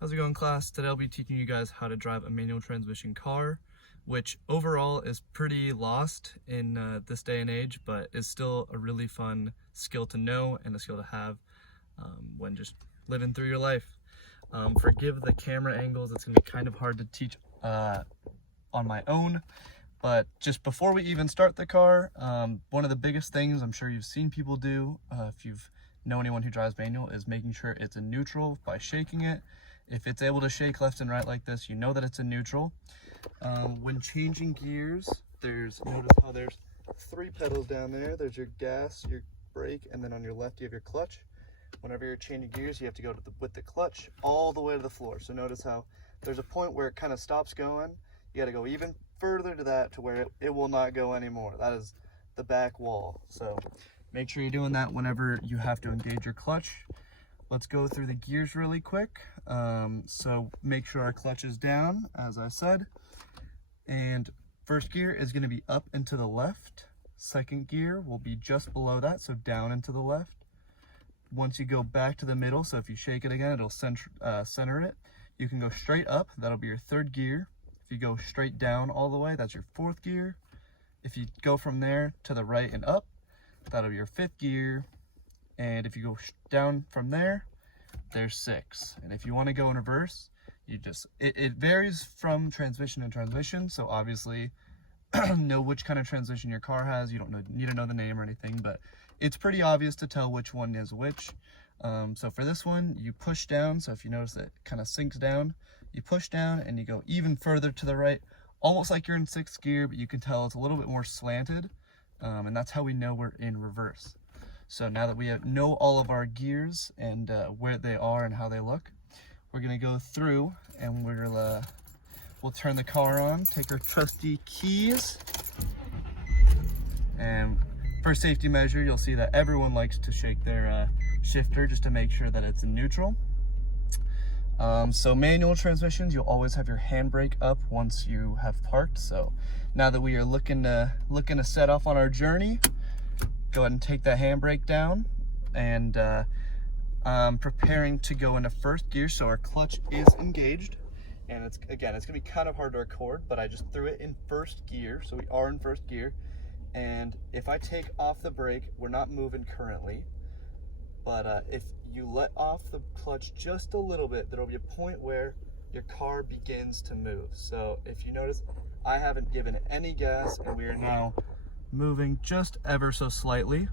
How's it going, class? Today I'll be teaching you guys how to drive a manual transmission car, which overall is pretty lost in this day and age, but is still a really fun skill to know and a skill to have when just living through your life. Forgive the camera angles, it's gonna be kind of hard to teach on my own, but just before we even start the car, one of the biggest things I'm sure you've seen people do, if you've know anyone who drives manual, is making sure it's in neutral by shaking it. If it's able to shake left and right like this, you know that it's in neutral. When changing gears, notice how there's 3 pedals down there. There's your gas, your brake, and then on your left you have your clutch. Whenever you're changing gears, you have to go with the clutch all the way to the floor. So notice how there's a point where it kind of stops going. You got to go even further to that to where it will not go anymore. That is the back wall. So make sure you're doing that whenever you have to engage your clutch. Let's go through the gears really quick. So make sure our clutch is down, as I said. And first gear is going to be up and to the left. Second gear will be just below that, so down and to the left. Once you go back to the middle, so if you shake it again, it'll center it. You can go straight up, that'll be your third gear. If you go straight down all the way, that's your fourth gear. If you go from there to the right and up, that'll be your fifth gear. And if you go down from there, there's 6. And if you want to go in reverse, you just, it varies from transmission to transmission. So obviously know which kind of transmission your car has. You don't need to know the name or anything, but it's pretty obvious to tell which one is which. So for this one, you push down. So if you notice that it kind of sinks down, you push down and you go even further to the right, almost like you're in 6th gear, but you can tell it's a little bit more slanted. And that's how we know we're in reverse. So now that we know all of our gears and where they are and how they look, we're gonna go through and we'll turn the car on, take our trusty keys, and for safety measure, you'll see that everyone likes to shake their shifter just to make sure that it's in neutral. So manual transmissions, you'll always have your handbrake up once you have parked. So now that we are looking to set off on our journey, go ahead and take that handbrake down, and I'm preparing to go into first gear. So our clutch is engaged, and it's gonna be kind of hard to record, but I just threw it in first gear. So we are in first gear. And if I take off the brake, we're not moving currently, but if you let off the clutch just a little bit, there'll be a point where your car begins to move. So if you notice, I haven't given it any gas, and we are now moving just ever so slightly,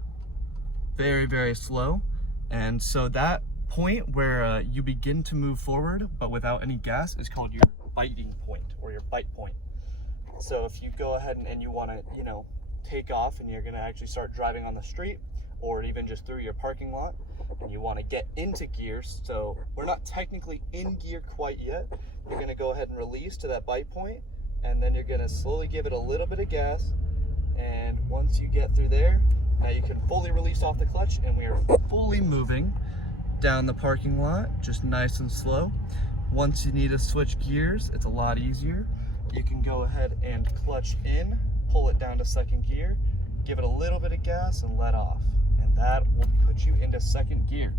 very, very slow. And so that point where you begin to move forward, but without any gas, is called your biting point or your bite point. So if you go ahead and you want to, take off and you're going to actually start driving on the street or even just through your parking lot, and you want to get into gears, so we're not technically in gear quite yet, you're going to go ahead and release to that bite point, and then you're going to slowly give it a little bit of gas. And once you get through there, now you can fully release off the clutch, and we are fully moving down the parking lot, just nice and slow. Once you need to switch gears, it's a lot easier. You can go ahead and clutch in, pull it down to second gear, give it a little bit of gas, and let off. And that will put you into second gear.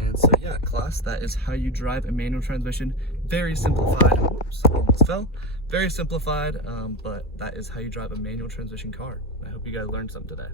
And so yeah, class, that is how you drive a manual transmission. Very simplified. Oops, almost fell. Very simplified, but that is how you drive a manual transmission car. I hope you guys learned something today.